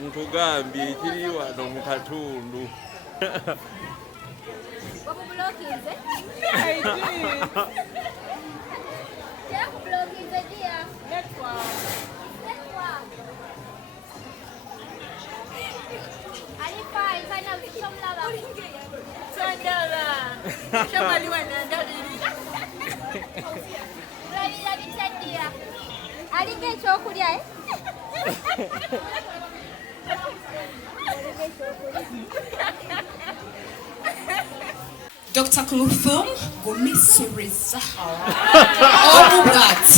nkugambye ekiri wano mu katundu. Dr. Kuluthun, go mysteries. All that.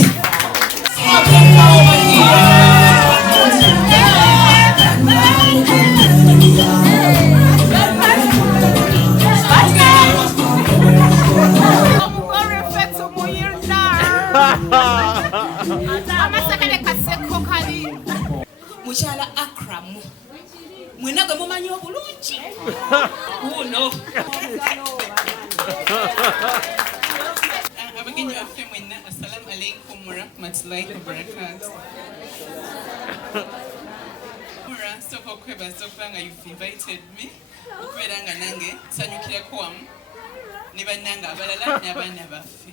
Muchala Akram. Mwena gwe mumanyi obulungi. Uno. Abagenyi baffe mwenna assalamu alaikum warahmatullahi wabarakatuh. Mura sooka okwebaza okuba nga you've invited me okubeera nga nange nsanyukirako wamu ne bannange abalala n'abaana baffe.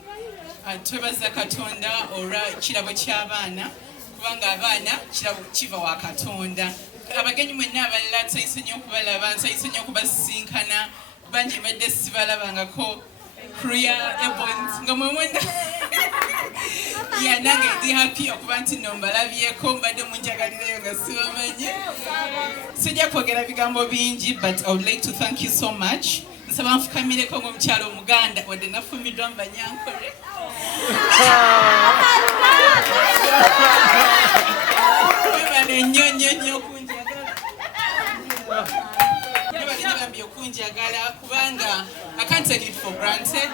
Twebaza Katonda olwa kirabo ky'abaana kubanga abaana kirabo kiva wa Katonda. Abagenyi mwenna abalala nsanyuse nnyo okubalaba, nsanyuse nnyo okubasisinkana bangi badde sibalabangako Korea Ebons nga mwe mwenda nange ndi happy okuba nti nno mbalabyeko mbadde munjagalireyo nga sibamanyi. Sijja kwogera bigambo bingi but I would like to thank you so much. Nsaba nfukamireko ng'omukyalo Omuganda wadde nafumiddwa Mbanyankole. Mwebale nnyo nnyo nnyo okunjagala. Mwebale okunjagala kubanga I can't take it for granted.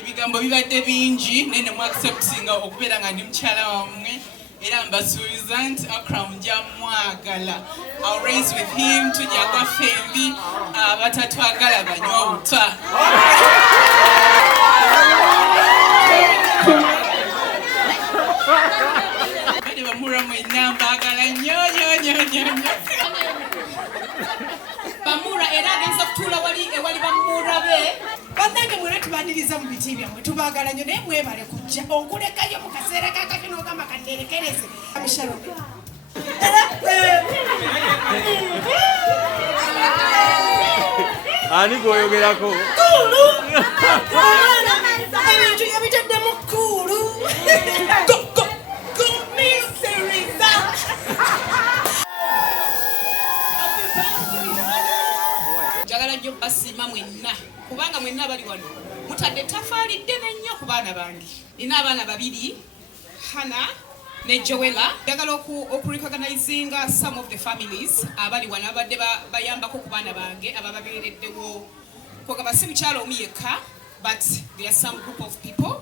Ebigambo bibadde bingi nene mu acceptinga okubeera nga ndi mukyala wammwe era mbasuubiza nti Akram nja mwagala. I'll raise with him tujja kwa fembi abatatwagala banywa obutwa. Bade bamura mwenna mbagala nnyo nnyo nnyo nnyo. Bamura era agenza kutuula ewali bamura be. Bannange mwera tubaniriza mu biti byammwe tubagala nnyo naye mwebale kujja okulekayo mu kaseera kakati n'ogamba kannerekereze. Ani gwoyogerako? Ebintu yabitaddemu kuulu. Njagala nnyo basiima mwenna kubanga mwenna bali wano mutadde tafaali ddene nnyo ku baana bange. Nina abaana babiri, Hannah ne Joella. Njagala okurecognizinga some of the families abali wano abadde bayambako ku baana bange abababeereddewo. Kwogaba si mukyalo omu yekka but there are some group of people